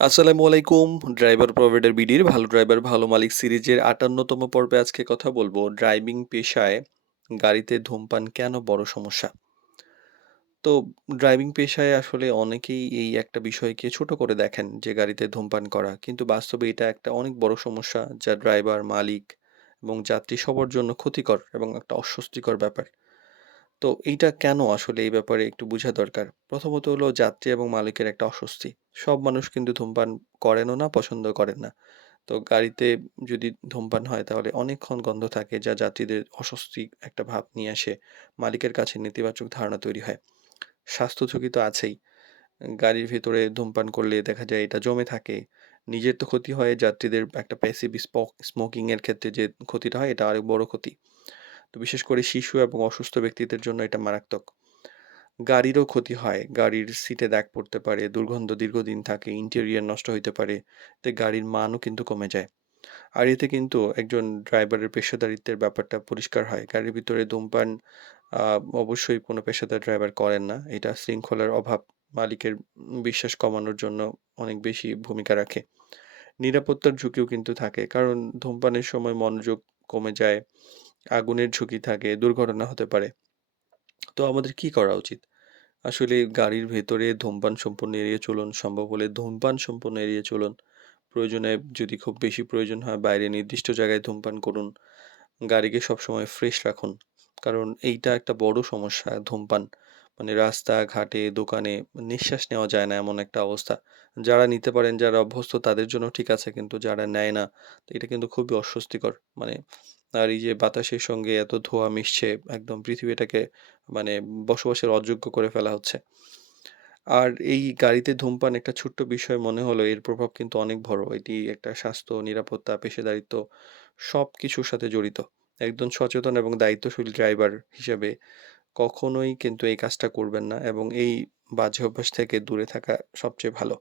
আসসালামু আলাইকুম। ড্রাইভার প্রভাইডার বিডির ভালো ড্রাইভার ভালো মালিক সিরিজের ৫৮তম পর্বে আজকে কথা বলবো ড্রাইভিং পেশায় গাড়িতে ধূমপান কেন বড় সমস্যা। তো ড্রাইভিং পেশায় আসলে অনেকেই এই একটা বিষয়কে ছোট করে দেখেন যে গাড়িতে ধূমপান করা, কিন্তু বাস্তবে এটা একটা অনেক বড় সমস্যা যা ড্রাইভার মালিক এবং যাত্রী সবার জন্য ক্ষতিকর এবং একটা অস্বস্তিকর ব্যাপার। তো এইটা কেন আসলে এই ব্যাপারে একটু বোঝা দরকার। প্রথমত হলো যাত্রী এবং মালিকের একটা অস্বস্তি। সব মানুষ কিন্তু ধূমপান করেনও না, পছন্দ করেন না। তো গাড়িতে যদি ধূমপান হয় তাহলে অনেকক্ষণ গন্ধ থাকে যা যাত্রীদের অস্বস্তি একটা ভাব নিয়ে আসে। মালিকের কাছে নেতিবাচক ধারণা তৈরি হয়। স্বাস্থ্য ঝুঁকি তো আছেই। গাড়ির ভেতরে ধূমপান করলে দেখা যায় এটা জমে থাকে। নিজের তো ক্ষতি হয়, যাত্রীদের একটা প্যাসিভ স্মোকিং এর ক্ষেত্রে যে ক্ষতিটা হয় এটা আরেক বড় ক্ষতি। তো বিশেষ করে শিশু এবং অসুস্থ ব্যক্তিদের জন্য এটা মারাত্মক। গাড়িরও ক্ষতি হয়। গাড়ির সিটে দাগ পড়তে পারে, দুর্গন্ধ দীর্ঘদিন থাকে, ইন্টেরিয়র নষ্ট হইতে পারে। এতে গাড়ির মানও কিন্তু কমে যায়। আর এতে কিন্তু একজন ড্রাইভারের পেশাদারিত্বের ব্যাপারটা পরিষ্কার হয়। গাড়ির ভিতরে ধূমপান আ অবশ্যই কোনো পেশাদার ড্রাইভার করেন না। এটা শৃঙ্খলার অভাব, মালিকের বিশ্বাস কমানোর জন্য অনেক বেশি ভূমিকা রাখে। নিরাপত্তার ঝুঁকিও কিন্তু থাকে। কারণ ধূমপানের সময় মনোযোগ কমে যায়, আগুনের ঝুঁকি থাকে, দুর্ঘটনা হতে পারে। তো আমাদের কি করা উচিত? আসলে গাড়ির ভেতরে ধূমপান সম্পূর্ণ এড়িয়ে চলুন। সম্ভব হলে ধূমপান সম্পূর্ণ এড়িয়ে চলুন। প্রয়োজনে যদি খুব বেশি প্রয়োজন হয় বাইরে নির্দিষ্ট জায়গায় ধূমপান করুন। গাড়িকে সবসময় ফ্রেশ রাখুন। কারণ এইটা একটা বড় সমস্যা ধূমপান। মানে রাস্তাঘাটে, দোকানে নিঃশ্বাস নেওয়া যায় না এমন একটা অবস্থা। যারা নিতে পারেন, যারা অভ্যস্ত তাদের জন্য ঠিক আছে। কিন্তু যারা নেয় না, তো এটা কিন্তু খুবই অস্বস্তিকর। মানে আর এই যে বাতাসের সঙ্গে এত ধোঁয়া মিশছে, একদম পৃথিবীটাকে মানে বসবাসের অযোগ্য করে ফেলা হচ্ছে। আর এই গাড়িতে ধূমপান একটা ছোট্ট বিষয় মনে হলেও এর প্রভাব কিন্তু অনেক বড়। এটি একটা স্বাস্থ্য, নিরাপত্তা, পেশাদারিত্ব সবকিছুর সাথে জড়িত। একজন সচেতন এবং দায়িত্বশীল ড্রাইভার হিসেবে কখনোই কিন্তু এই কাজটা করবেন না এবং এই বাজে অভ্যাস থেকে দূরে থাকা সবচেয়ে ভালো।